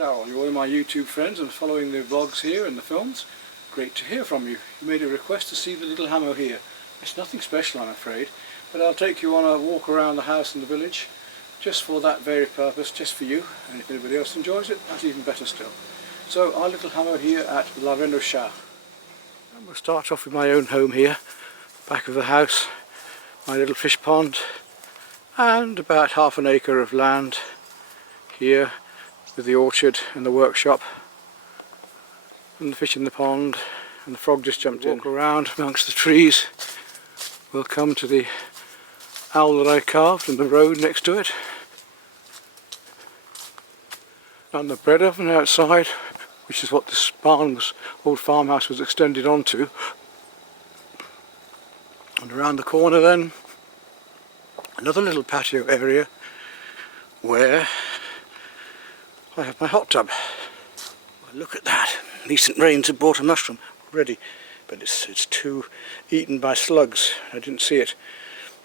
Darryl, you're one of my YouTube friends and following the vlogs here and the films. Great to hear from you. You made a request to see the little hammer here. It's nothing special, I'm afraid, but I'll take you on a walk around the house and the village just for that very purpose, just for you, and if anybody else enjoys it, that's even better still. So our little hammer here at La Renaud. And we'll start off with my own home here, back of the house, my little fish pond, and about half an acre of land here with the orchard and the workshop and the fish in the pond, and the frog just jumped in. Walk around amongst the trees. We'll come to the owl that I carved and the road next to it, and the bread oven outside, which is what this old farmhouse was extended onto. And around the corner then, another little patio area where I have my hot tub. Well, look at that. Recent rains have brought a mushroom already, but it's too eaten by slugs. I didn't see it,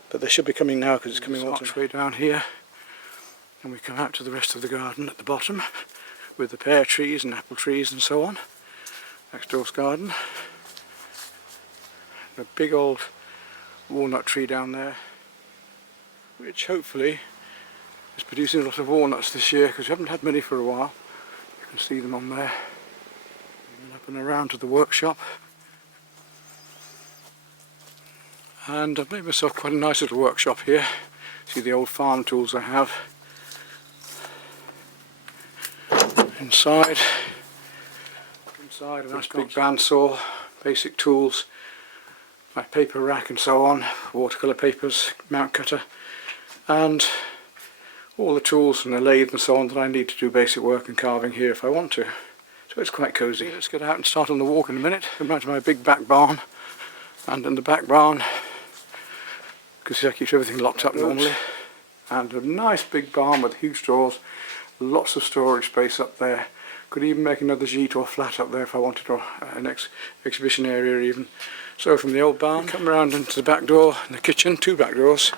but they should be coming now because it's coming all the way down here, and we come out to the rest of the garden at the bottom with the pear trees and apple trees and so on. Next door's garden. A big old walnut tree down there, which hopefully is producing a lot of walnuts this year, because we haven't had many for a while. You can see them on there. And up and around to the workshop. And I've made myself quite a nice little workshop here. See the old farm tools I have. Inside a nice big bandsaw, basic tools, my paper rack and so on, watercolour papers, mount cutter, and all the tools and a lathe and so on that I need to do basic work and carving here if I want to. So it's quite cosy. Let's get out and start on the walk in a minute. Come back to my big back barn, and in the back barn, because that keeps everything locked up normally, and a nice big barn with huge drawers, lots of storage space up there. Could even make another gîte or flat up there if I wanted, or an exhibition area even. So from the old barn, come around into the back door and the kitchen, two back doors.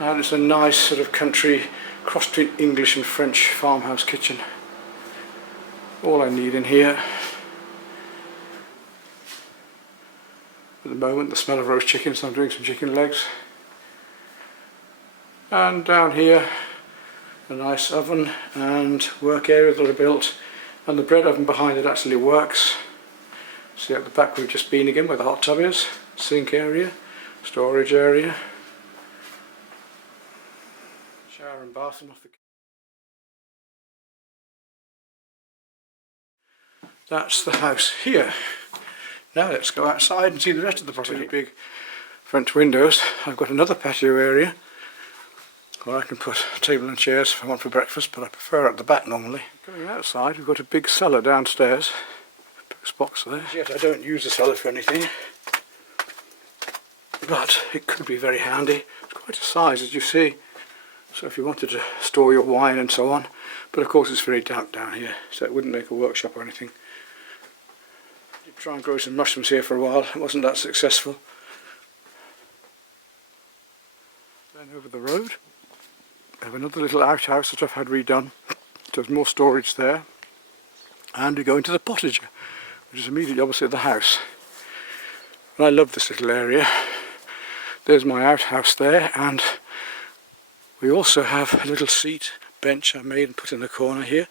And it's a nice sort of country cross between English and French farmhouse kitchen. All I need in here. At the moment the smell of roast chicken, so I'm doing some chicken legs. And down here a nice oven and work area that I built, and the bread oven behind it actually works. See at the back we've just been again where the hot tub is, sink area, storage area. Shower and bathroom off the... That's the house here. Now let's go outside and see the rest of the property. Big French windows. I've got another patio area where I can put a table and chairs if I want for breakfast, but I prefer at the back normally. Going outside, we've got a big cellar downstairs. Post box there. Yet I don't use the cellar for anything, but it could be very handy. It's quite a size, as you see. So if you wanted to store your wine and so on, but of course it's very damp down here, so it wouldn't make a workshop or anything. I did try and grow some mushrooms here for a while, it wasn't that successful. Then over the road, I have another little outhouse that I've had redone. There's more storage there. And we go into the potager, which is immediately opposite the house. And I love this little area. There's my outhouse there, and we also have a little seat bench I made and put in the corner here.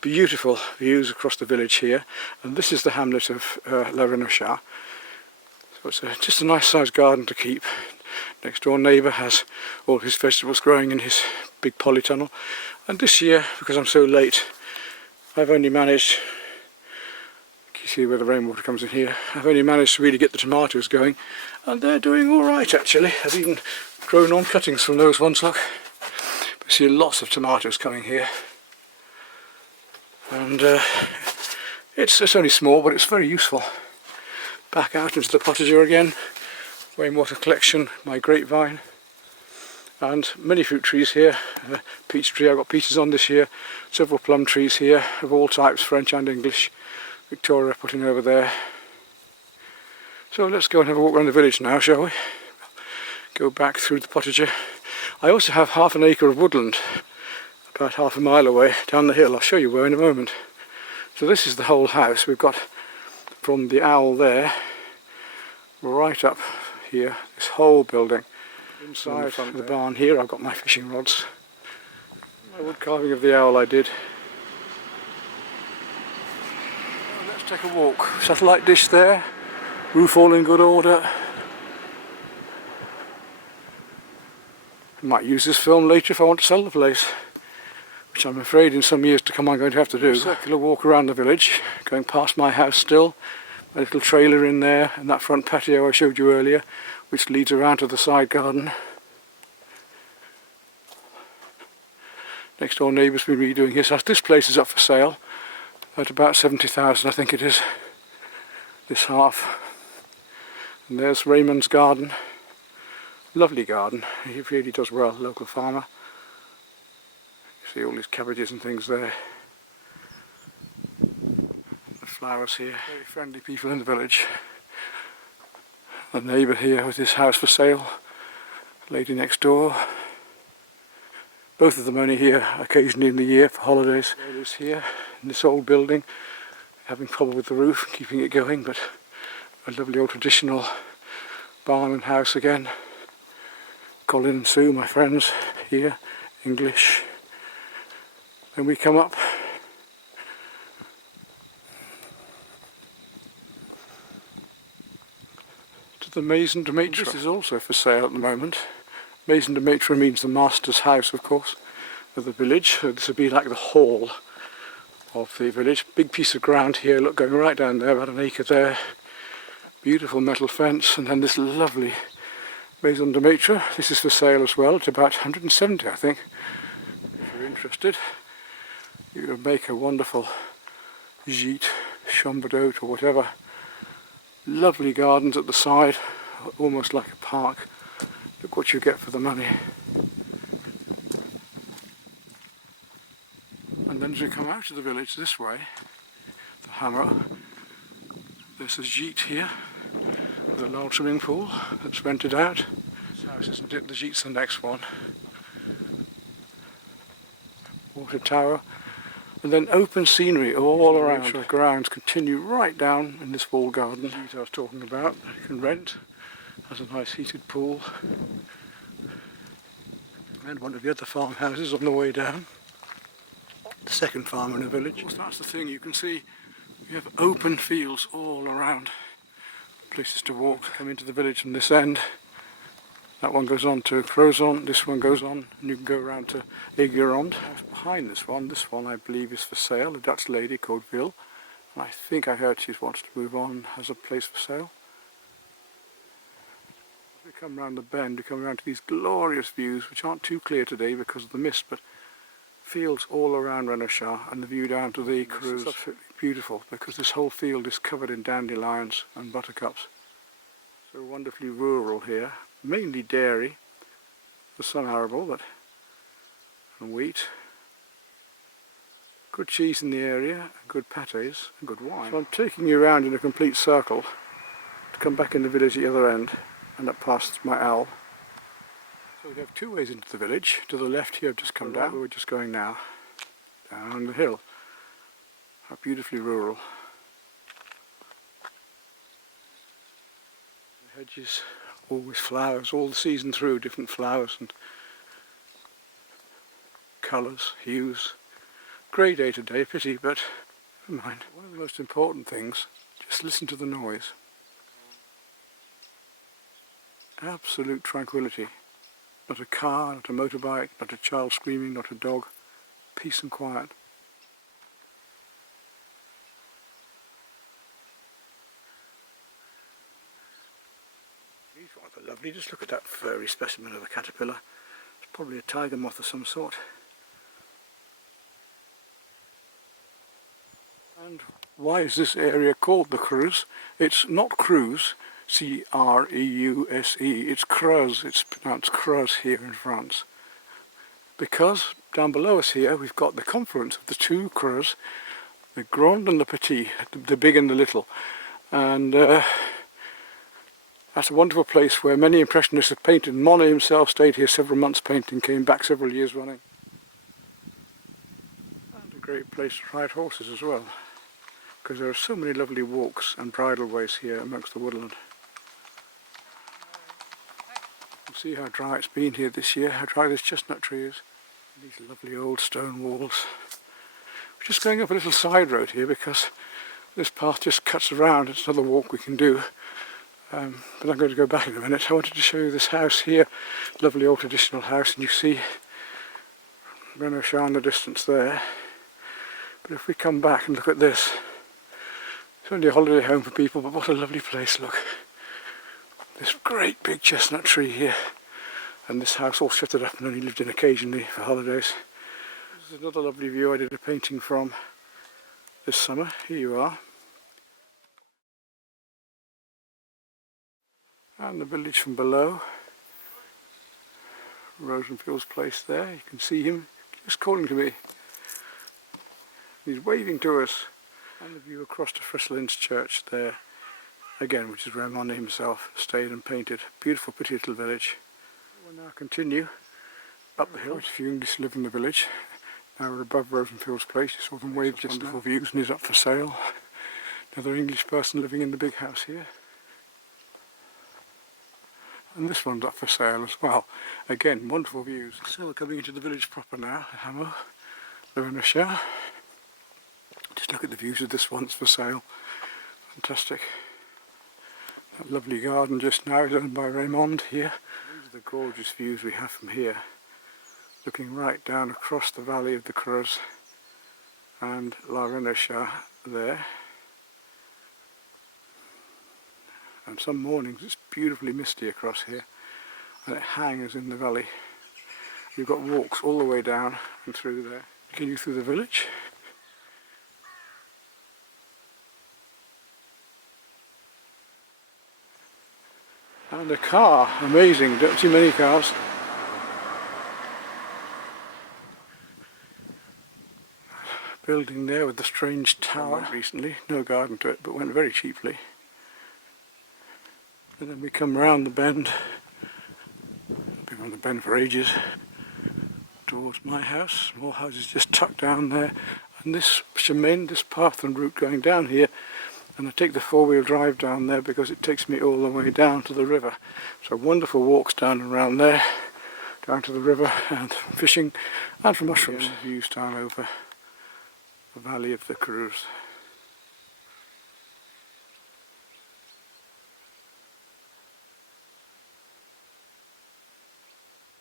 Beautiful views across the village here, and this is the hamlet of La Renaud. So it's just a nice sized garden to keep. Next door neighbour has all his vegetables growing in his big polytunnel, and this year, because I'm so late, I've only managed, you see where the rainwater comes in here, I've only managed to really get the tomatoes going, and they're doing alright actually. I've even grown on cuttings from those ones, look. We see lots of tomatoes coming here, and it's only small, but it's very useful. Back out into the potager again, rainwater collection, my grapevine, and many fruit trees here. Peach tree, I've got peaches on this year, several plum trees here of all types, French and English. Victoria putting over there. So let's go and have a walk around the village now, shall we? Go back through the potager. I also have half an acre of woodland about half a mile away down the hill. I'll show you where in a moment. So this is the whole house. We've got from the owl there right up here, this whole building. Inside the barn here I've got my fishing rods. My wood carving of the owl I did. Well, let's take a walk. Satellite dish there, roof all in good order. I might use this film later if I want to sell the place, which I'm afraid in some years to come I'm going to have to do. Circular walk around the village, going past my house still, my little trailer in there, and that front patio I showed you earlier, which leads around to the side garden. Next door neighbour's been redoing his house. This place is up for sale at about 70,000 I think it is, this half. And there's Raymond's garden. Lovely garden, he really does well, local farmer. You see all these cabbages and things there. The flowers here, very friendly people in the village. A neighbour here with his house for sale, lady next door. Both of them only here occasionally in the year for holidays. Is here in this old building, having trouble with the roof, keeping it going, but a lovely old traditional barn and house again. Colin and Sue, my friends here, English. Then we come up to the Maison de Maitre. This is also for sale at the moment. Maison de Maitre means the master's house, of course, of the village. So this would be like the hall of the village. Big piece of ground here, look, going right down there, about an acre there. Beautiful metal fence, and then this lovely Maison de Maitre. This is for sale as well. It's about 170, I think. If you're interested, you can make a wonderful gîte, chambre d'hôte or whatever. Lovely gardens at the side, almost like a park. Look what you get for the money. And then as you come out of the village this way, the hammer, there's a gîte here with a large swimming pool that's rented out. This house isn't it, the gîte's the next one. Water tower. And then open scenery all around. The grounds continue right down in this wall garden. The gîte I was talking about, you can rent. Has a nice heated pool. And one of the other farmhouses on the way down. The second farm in the village. That's the thing, you can see we have open fields all around. Places to walk, come into the village from this end. That one goes on to Creuse, this one goes on, and you can go around to Aiguerond. Behind this one I believe is for sale, a Dutch lady called Vil. And I think I heard she wants to move on, has a place for sale. We come round the bend, we come around to these glorious views, which aren't too clear today because of the mist, but fields all around Renauchard and the view down to the Creuse. It's absolutely beautiful because this whole field is covered in dandelions and buttercups. So wonderfully rural here, mainly dairy, for some arable, but and wheat. Good cheese in the area, good pâtés, and good wine. So I'm taking you around in a complete circle to come back in the village at the other end and up past my owl. So we have two ways into the village. To the left here I've just come down, where we're just going now, down the hill. How beautifully rural. The hedges, always flowers, all the season through, different flowers and colours, hues. Grey day today, pity, but never mind. One of the most important things, just listen to the noise. Absolute tranquility. Not a car, not a motorbike, not a child screaming, not a dog. Peace and quiet. These are rather lovely. Just look at that furry specimen of a caterpillar. It's probably a tiger moth of some sort. And why is this area called the Creuse? It's not Creuse, C-R-E-U-S-E, it's Creuse, it's pronounced Creuse here in France. Because down below us here we've got the confluence of the two Creuse, the Grand and the Petit, the big and the little. And that's a wonderful place where many Impressionists have painted. Monet himself stayed here several months painting, came back several years running. great place to ride horses as well, because there are so many lovely walks and bridleways here amongst the woodland. You can see how dry it's been here this year, how dry this chestnut tree is. And these lovely old stone walls. We're just going up a little side road here because this path just cuts around. It's another walk we can do. But I'm going to go back in a minute. I wanted to show you this house here, lovely old traditional house, and you see Renauchar in the distance there. But if we come back and look at this, it's only a holiday home for people, but what a lovely place, look. This great big chestnut tree here, and this house all shuttered up and only lived in occasionally for holidays. This is another lovely view I did a painting from this summer. Here you are. And the village from below. Rosenfield's place there. You can see him just calling to me. He's waving to us. And the view across to Frislin's church there. Again, which is where Monet himself stayed and painted. Beautiful, pretty little village. We'll now continue up the hill. Quite a few English live in the village. Now we're above Rosenfield's place. You saw them wave just before views, and he's up for sale. Another English person living in the big house here. And this one's up for sale as well. Again, wonderful views. So we're coming into the village proper now, Hameau, Renauchar. Just look at the views of this one, it's for sale. Fantastic. That lovely garden just now is owned by Raymond here. These are the gorgeous views we have from here. Looking right down across the valley of the Creuse and La Renauchar there. And some mornings it's beautifully misty across here, and it hangs in the valley. You've got walks all the way down and through there. Taking you through the village. And a car, amazing, don't see many cars. Building there with the strange tower recently, no garden to it, but went very cheaply. And then we come round the bend, been on the bend for ages, towards my house. More houses just tucked down there. And this chemin, this path and route going down here, and I take the four-wheel drive down there because it takes me all the way down to the river. So wonderful walks down and around there, down to the river and fishing and for mushrooms. Views down over the valley of the Creuse.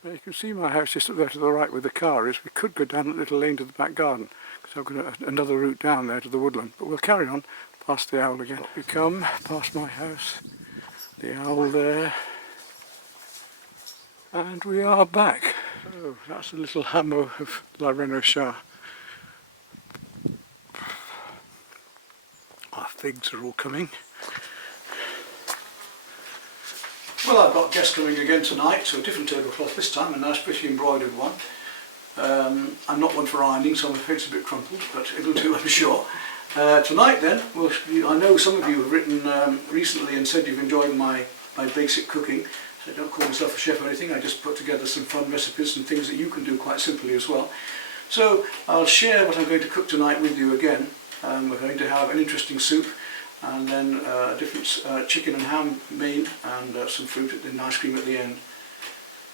Now you can see my house just up there to the right where the car is. We could go down that little lane to the back garden because I've got another route down there to the woodland, but we'll carry on past the owl again. We come past my house, the owl there, and we are back. So that's a little hameau of La Renauchar. Our figs are all coming. Well, I've got guests coming again tonight, so a different tablecloth this time, a nice pretty embroidered one. I'm not one for ironing, so my fig's a bit crumpled, but it'll do, I'm sure. Tonight then, I know some of you have written recently and said you've enjoyed my basic cooking. I don't call myself a chef or anything, I just put together some fun recipes and things that you can do quite simply as well. So I'll share what I'm going to cook tonight with you again. We're going to have an interesting soup, and then a different chicken and ham main, and some fruit and ice cream at the end.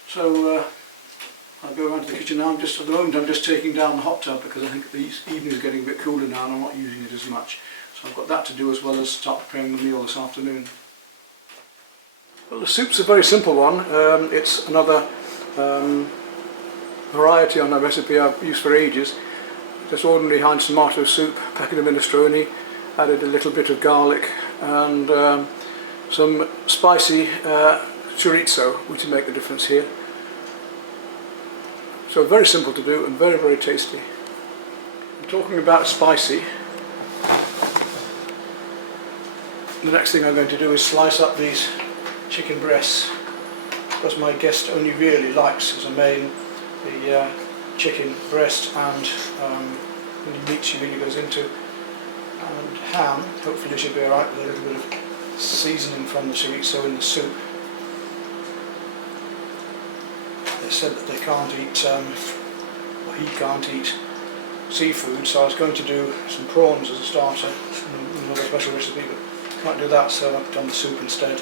So I'll go around to the kitchen now. At the moment I'm just taking down the hot tub because I think the evening is getting a bit cooler now and I'm not using it as much. So I've got that to do as well as start preparing the meal this afternoon. Well, the soup's a very simple one. It's another variety on a recipe I've used for ages. Just ordinary Heinz tomato soup, packet of minestrone, added a little bit of garlic and some spicy chorizo, which will make the difference here. So very simple to do and very, very tasty. Talking about spicy, the next thing I'm going to do is slice up these chicken breasts, because my guest only really likes as a main the chicken breast and any meat she really goes into, and ham. Hopefully she'll be alright with a little bit of seasoning from the chorizo in the soup. They said that they can't eat, or he can't eat seafood, so I was going to do some prawns as a starter, another special recipe, but can't do that, so I've done the soup instead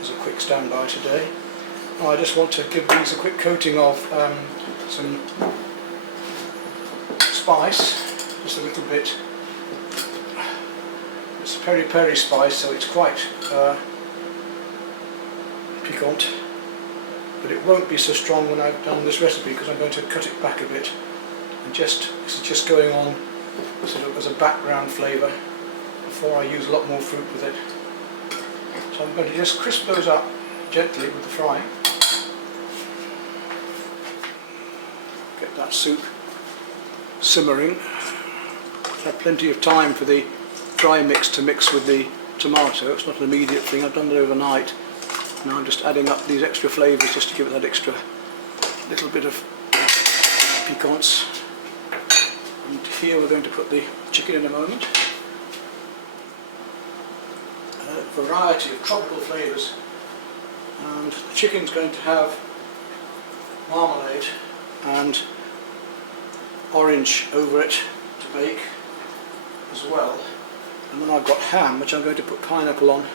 as a quick standby today. I just want to give these a quick coating of some spice, just a little bit. It's peri peri spice, so it's quite piquant, but it won't be so strong when I've done this recipe because I'm going to cut it back a bit, and this is just going on sort of as a background flavour before I use a lot more fruit with it. So I'm going to just crisp those up gently with the frying. Get that soup simmering. Have plenty of time for the dry mix to mix with the tomato. It's not an immediate thing. I've done it overnight. Now I'm just adding up these extra flavours just to give it that extra little bit of piquance. And here we're going to put the chicken in a moment. A variety of tropical flavours, and the chicken's going to have marmalade and orange over it to bake as well. And then I've got ham, which I'm going to put pineapple on,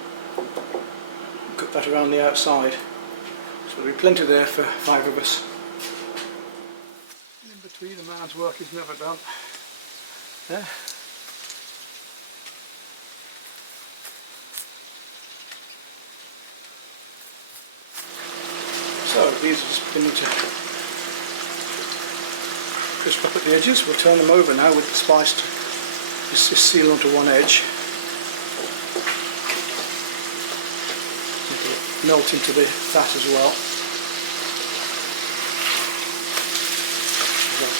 cook that around the outside. So there'll be plenty there for 5 of us. In between, a man's work is never done. Yeah. So these are just beginning to crisp up at the edges. We'll turn them over now with the spice to just seal onto one edge. It'll melt into the fat as well.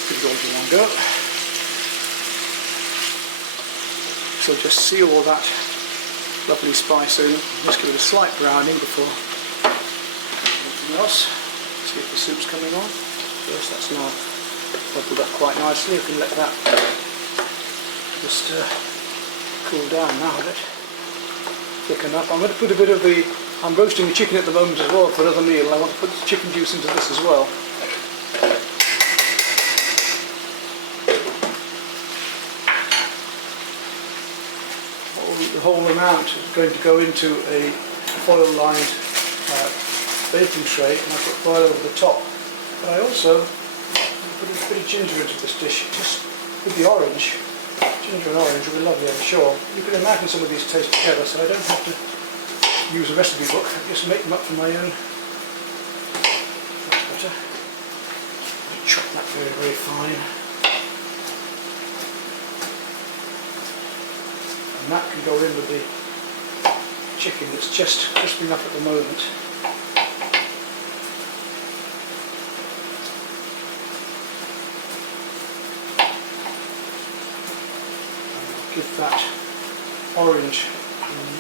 Give it all to one go. So just seal all that lovely spice in. Just give it a slight browning before anything else. See if the soup's coming on. Yes, that's now bubbled up quite nicely. You can let that just cool down now a bit. Thicken up. I'm going to put a bit of the... I'm roasting the chicken at the moment as well for another meal. I want to put the chicken juice into this as well. The whole amount is going to go into a foil-lined baking tray, and I put foil over the top. But I also put a bit of ginger into this dish, just with the orange. Ginger and orange will be lovely, I'm sure. You can imagine some of these taste together, so I don't have to use a recipe book. I just make them up from my own. That's better. Chop that very, very fine. And that can go in with the chicken that's just crisping up at the moment. And I'll give that orange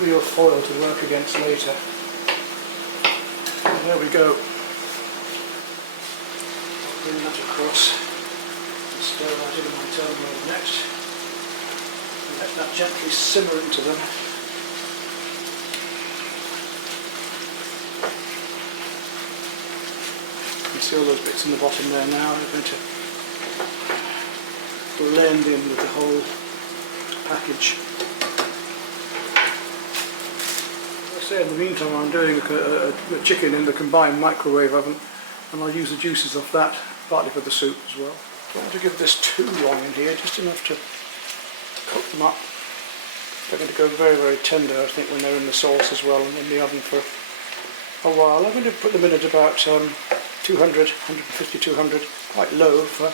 real foil to work against later. And there we go. I'll bring that across and stir that in my turn next. Let that gently simmer into them. You can see all those bits in the bottom there now. We're going to blend in with the whole package. As I say, in the meantime I'm doing a chicken in the combined microwave oven, and I'll use the juices of that partly for the soup as well. Don't want to give this too long in here, just enough to cook them up. They're going to go very, very tender, I think, when they're in the sauce as well and in the oven for a while. I'm going to put them in at about 200, 150, 200, quite low for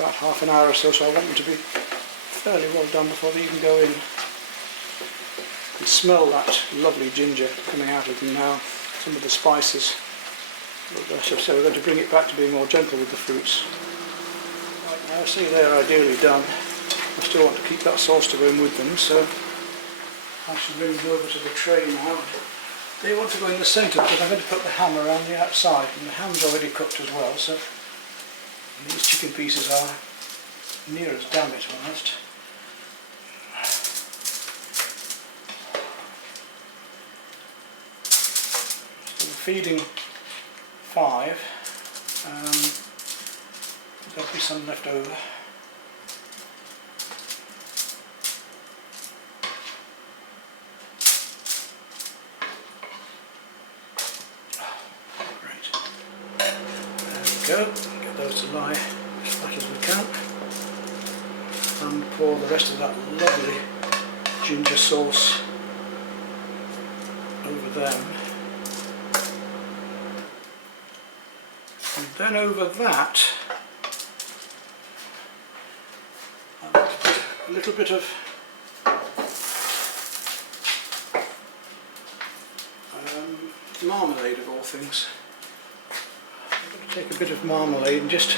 about half an hour or so, so I want them to be fairly well done before they even go in. You can smell that lovely ginger coming out of them now, some of the spices. So we're going to bring it back to being more gentle with the fruits. Right now, see, they're ideally done. I still want to keep that sauce to go in with them, so I should bring them over to the tray now. They want to go in the centre because I'm going to put the ham around the outside, and the ham's already cooked as well, so these chicken pieces are near as damn it, to be honest. So we're feeding 5. There'll be some left over. go, get those to lie as flat as we can, and pour the rest of that lovely ginger sauce over them. And then over that, a little bit of marmalade of all things. I'm going to take a bit of marmalade and just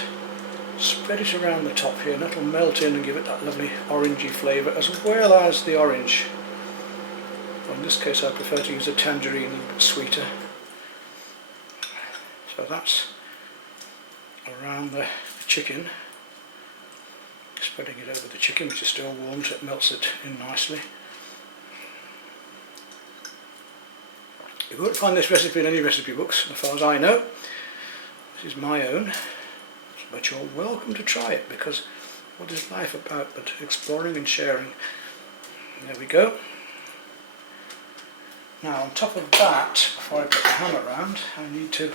spread it around the top here, and that'll melt in and give it that lovely orangey flavour, as well as the orange. Well, in this case I prefer to use a tangerine, a little bit sweeter. So that's around the chicken, spreading it over the chicken, which is still warm, so it melts it in nicely. You won't find this recipe in any recipe books, as far as I know. This is my own, but you're welcome to try it, because what is life about but exploring and sharing? There we go. Now on top of that, before I put the ham around, I need to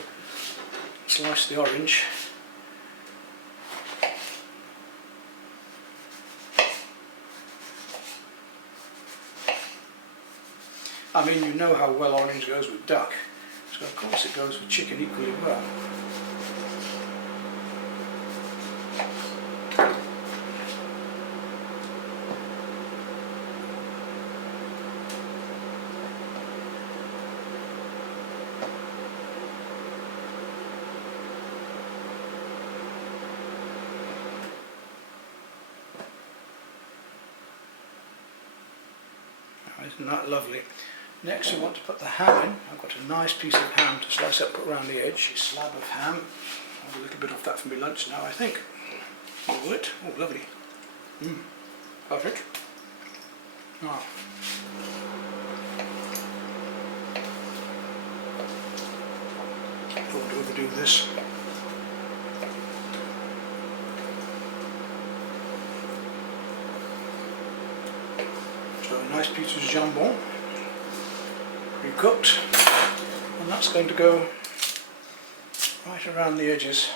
slice the orange. I mean, you know how well orange goes with duck, so of course it goes with chicken equally well. Isn't that lovely? Next we want to put the ham in. I've got a nice piece of ham to slice up, put around the edge. A slab of ham. I'll have a little bit of that for my lunch now, I think. Will it? Oh, lovely. Perfect. Now, don't overdo this. So a nice piece of jambon, pre-cooked, and that's going to go right around the edges.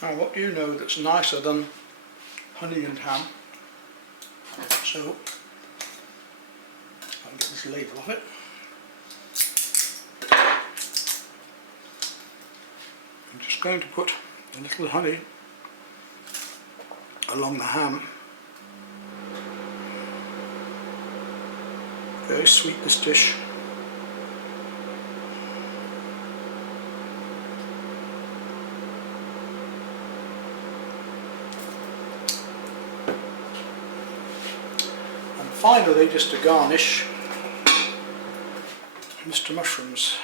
Now, what do you know that's nicer than honey and ham? So, I'll get this label off it. I'm just going to put a little honey along the ham. Very sweet, this dish. Finally, just to garnish, Mr. Mushrooms.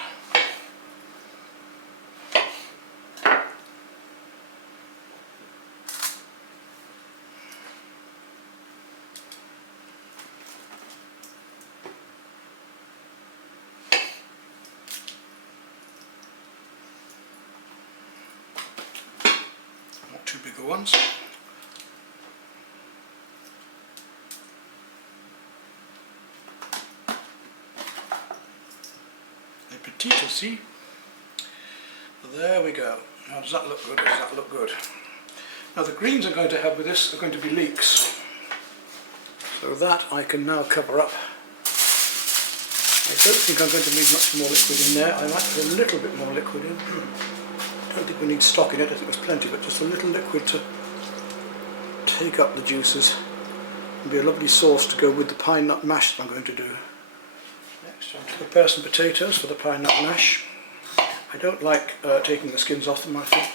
Not too bigger ones. To see. There we go. Now, does that look good? Does that look good? Now, the greens I'm going to have with this are going to be leeks. So that I can now cover up. I don't think I'm going to need much more liquid in there. I might put a little bit more liquid in. I don't think we need stock in it. I think there's plenty, but just a little liquid to take up the juices. It'll be a lovely sauce to go with the pine nut mash that I'm going to do. Next, I'm to prepare some potatoes for the pine nut mash. I don't like taking the skins off them. I think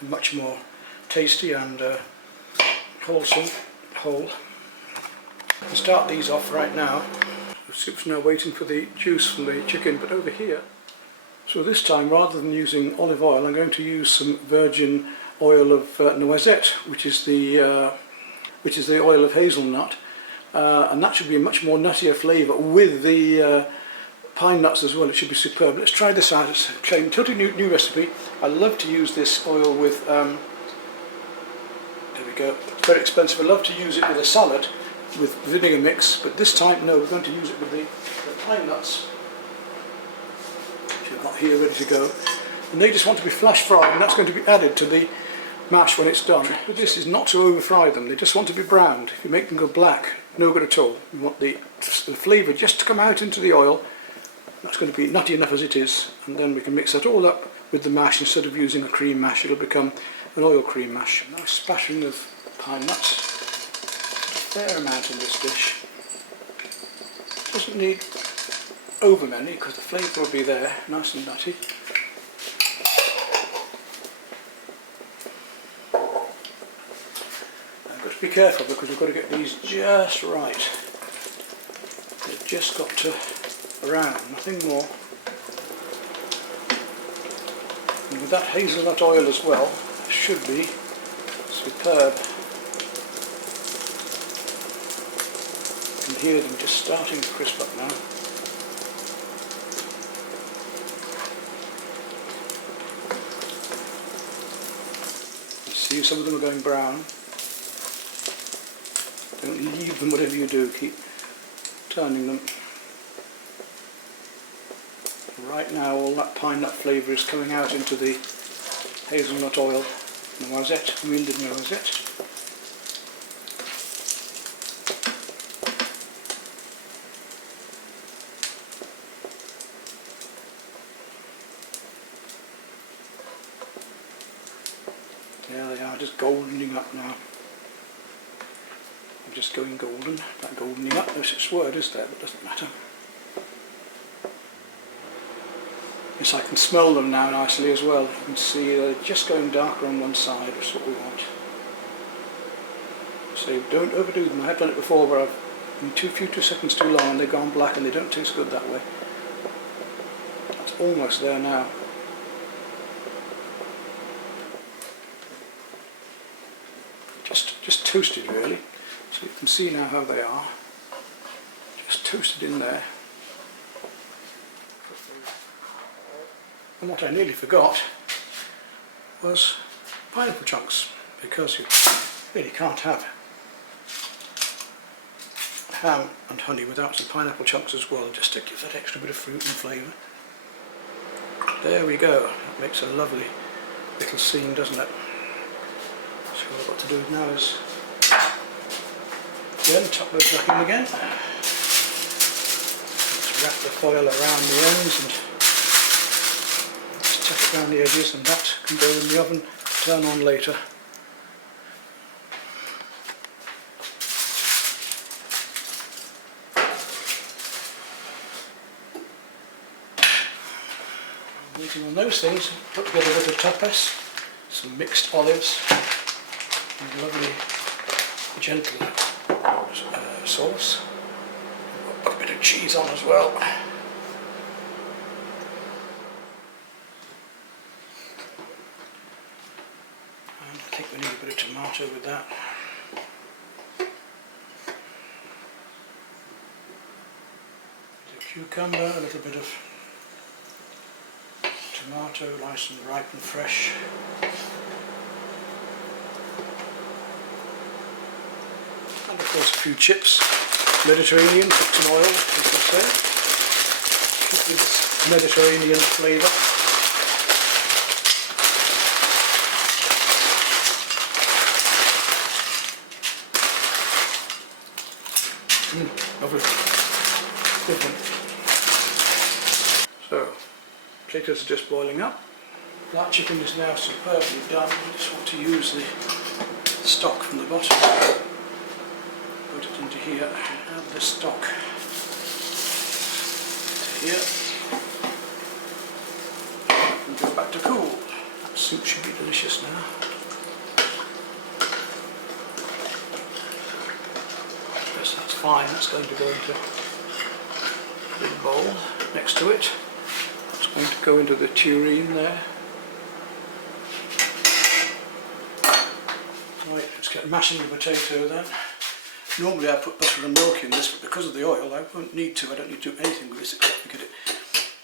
they're much more tasty and wholesome, whole. I'll start these off right now. The soup's now waiting for the juice from the chicken, but over here. So this time, rather than using olive oil, I'm going to use some virgin oil of noisette, which is the oil of hazelnut. and that should be a much more nuttier flavour with the pine nuts as well. It should be superb. Let's try this out. It's a totally new recipe. I love to use this oil with, there we go, it's very expensive. I love to use it with a salad with vinegar mix, but this time no, we're going to use it with the pine nuts, which I've got here ready to go, and they just want to be flash fried, and that's going to be added to the mash when it's done. But this is not to over fry them, they just want to be browned. If you make them go black, no good at all. You want the flavour just to come out into the oil. That's going to be nutty enough as it is, and then we can mix that all up with the mash. Instead of using a cream mash, it'll become an oil cream mash. A nice splashing of pine nuts, a fair amount in this dish. Doesn't need over many because the flavour will be there, nice and nutty. I've got to be careful because we've got to get these just right. They've just got to around, nothing more. And with that hazelnut oil as well, it should be superb. You can hear them just starting to crisp up now. You see some of them are going brown. Don't leave them, whatever you do, keep turning them. Right now all that pine nut flavour is coming out into the hazelnut oil, noisette, huile de noisette. There they are, just goldening up now. I'm just going golden. That goldening up, no such word is there, but it doesn't matter. Yes, I can smell them now nicely as well. You can see they're just going darker on one side, which is what we want. So don't overdo them. I have done it before where I've been few seconds too long and they've gone black and they don't taste good that way. That's almost there now. Just toasted really. So you can see now how they are. Just toasted in there. And what I nearly forgot was pineapple chunks, because you really can't have ham and honey without some pineapple chunks as well, just to give that extra bit of fruit and flavour. There we go, that makes a lovely little scene, doesn't it? So what I've got to do now is again tuck those back in again. Let's wrap the foil around the ends and tuck it around the edges, and that can go in the oven to turn on later. Waiting on those things, put together a bit of tapas, some mixed olives, and a lovely gentle sauce. Put a bit of cheese on as well. I think we need a bit of tomato with that. A cucumber, a little bit of tomato, nice and ripe and fresh. And of course a few chips, Mediterranean, cooked in oil, as I say. Keep this Mediterranean flavour. Lovely. Different. So, potatoes are just boiling up. That chicken is now superbly done. I just want to use the stock from the bottom. Put it into here and add the stock to here. And go back to cool. That soup should be delicious now. That's fine, that's going to go into a big bowl next to it. That's going to go into the tureen there. Right, let's get mashing the potato then. Normally I put butter and milk in this, but because of the oil I won't need to. I don't need to do anything with this except to get it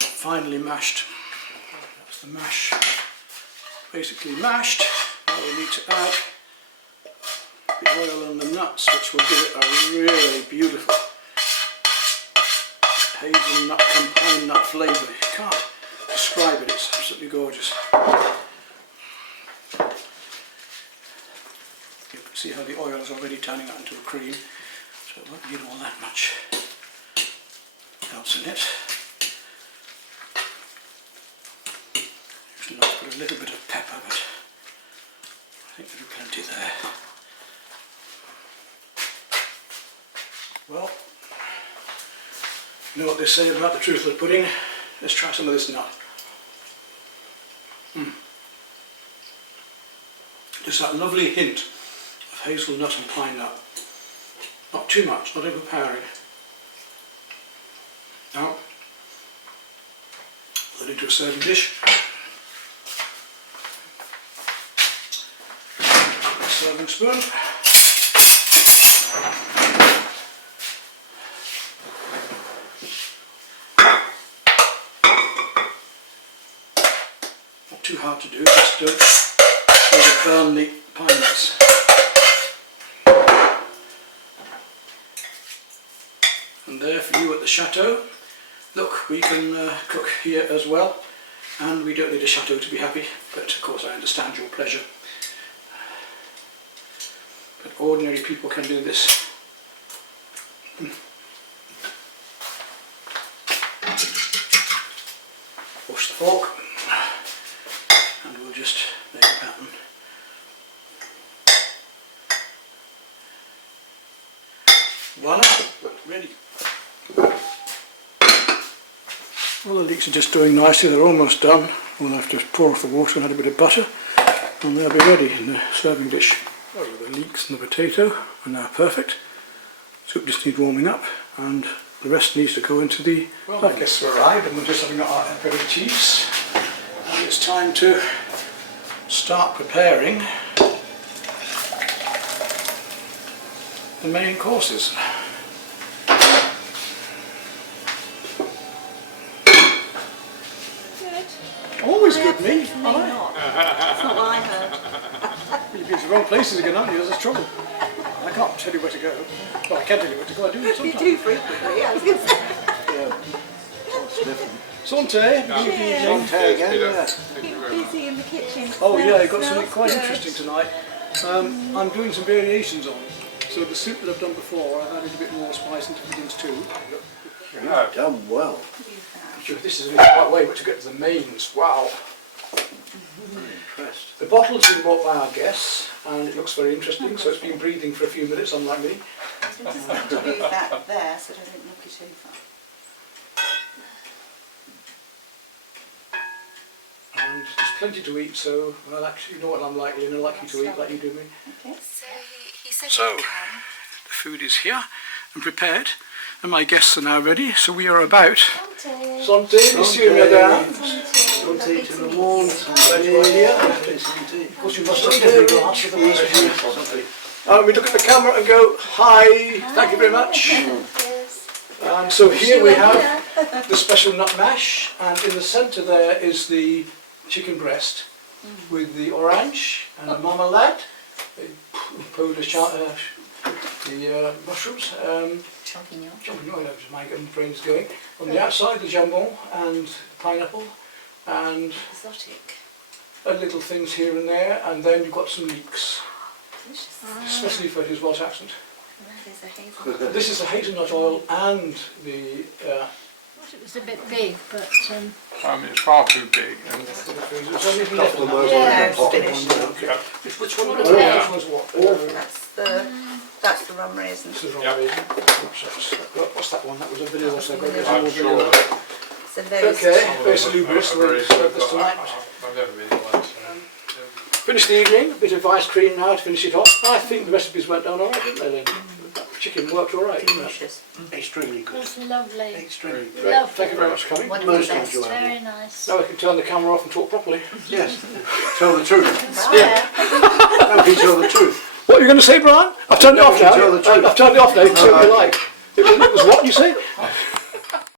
finely mashed. That's the mash basically mashed. Now we need to add the oil and the nuts, which will give it a really beautiful hazelnut and pine nut flavour. You can't describe it, it's absolutely gorgeous. You can see how the oil is already turning that into a cream, so it won't need all that much else in it. Usually like to put a little bit of pepper, but I think there'll be plenty there. Well, you know what they say about the truth of the pudding? Let's try some of this nut. Just that lovely hint of hazelnut and pine nut. Not too much, not overpowering. Now, put it into a serving dish. A serving spoon. Not too hard to do, just don't overburn the pine nuts. And there for you at the chateau. Look, we can cook here as well, and we don't need a chateau to be happy, but of course I understand your pleasure. But ordinary people can do this. Wash the fork, and we'll just make a pattern. Voila, ready. Well, the leeks are just doing nicely, they're almost done. We'll have to pour off the water and add a bit of butter, and they'll be ready in the serving dish. So the leeks and the potato are now perfect. Soup just needs warming up, and the rest needs to go into the... Well, I guess we're arrived and we're just having our aperitifs. And it's time to start preparing the main courses. Always good, me. That's not what I heard. You've been to the wrong places again, haven't you? There's trouble. I can't tell you where to go. Well, I can tell you where to go. I do it You sometimes. do frequently, yeah. I was going to say. Santé. Santé again, yeah. Keep busy in the kitchen. Oh yeah, I've got Smells something quite good. interesting tonight. I'm doing some variations on. So the soup that I've done before, I've added a bit more spice into things too. You've done well. This is quite way, but to get to the mains, wow. I'm impressed. The bottle's been bought by our guests, and it looks very interesting, so it's been breathing for a few minutes, unlike me. I just need to move that there so it doesn't knock it over. And there's plenty to eat, so, well actually, you know what I'm like, Lynn, I like you to eat like you do me. Okay. So he said So, he can. the food is here and prepared, and my guests are now ready, so we are about. Santé. Santé, monsieur, madame. Santé to the morn. Glad you are here. Santé. Of course, you must have every glass of the nice. We look at the camera and go, hi, thank you very much. Yes. And so here we have the special nut mash, and in the centre there is the chicken breast with the orange and the marmalade, the Polish, the mushrooms, Champignon. champignon, my brain's going. On the outside the jambon and pineapple, and Exotic. little things here and there, and then you've got some leeks, Delicious. especially for his Welsh accent. That is a hazelnut. This is the hazelnut oil and the It was a bit big, but It's far too big. And there's only left the on most that. Yeah, it's finished. Okay. Which one? What Oh, about- which one's what? That's the rum raisin. This is wrong. Yep. What's that one? That was a video also. I'm sure. So those Okay, very salubrious. We'll serve this tonight. I've never been one. Finished the evening. A bit of ice cream now to finish it off. I think the recipes went down alright, didn't they, Lynn? That chicken worked alright, didn't it? delicious. Extremely it good. was lovely. Extremely good. Great. Thank you very much for coming. One of Most the best. enjoyable. Very nice. Now we can turn the camera off and talk properly. Yes. Tell the truth. Yeah. How can you tell the truth? What are you going to say, Brian? I've turned it off You tell the now. truth. I've turned it off now. You can say what you like. It was what you say?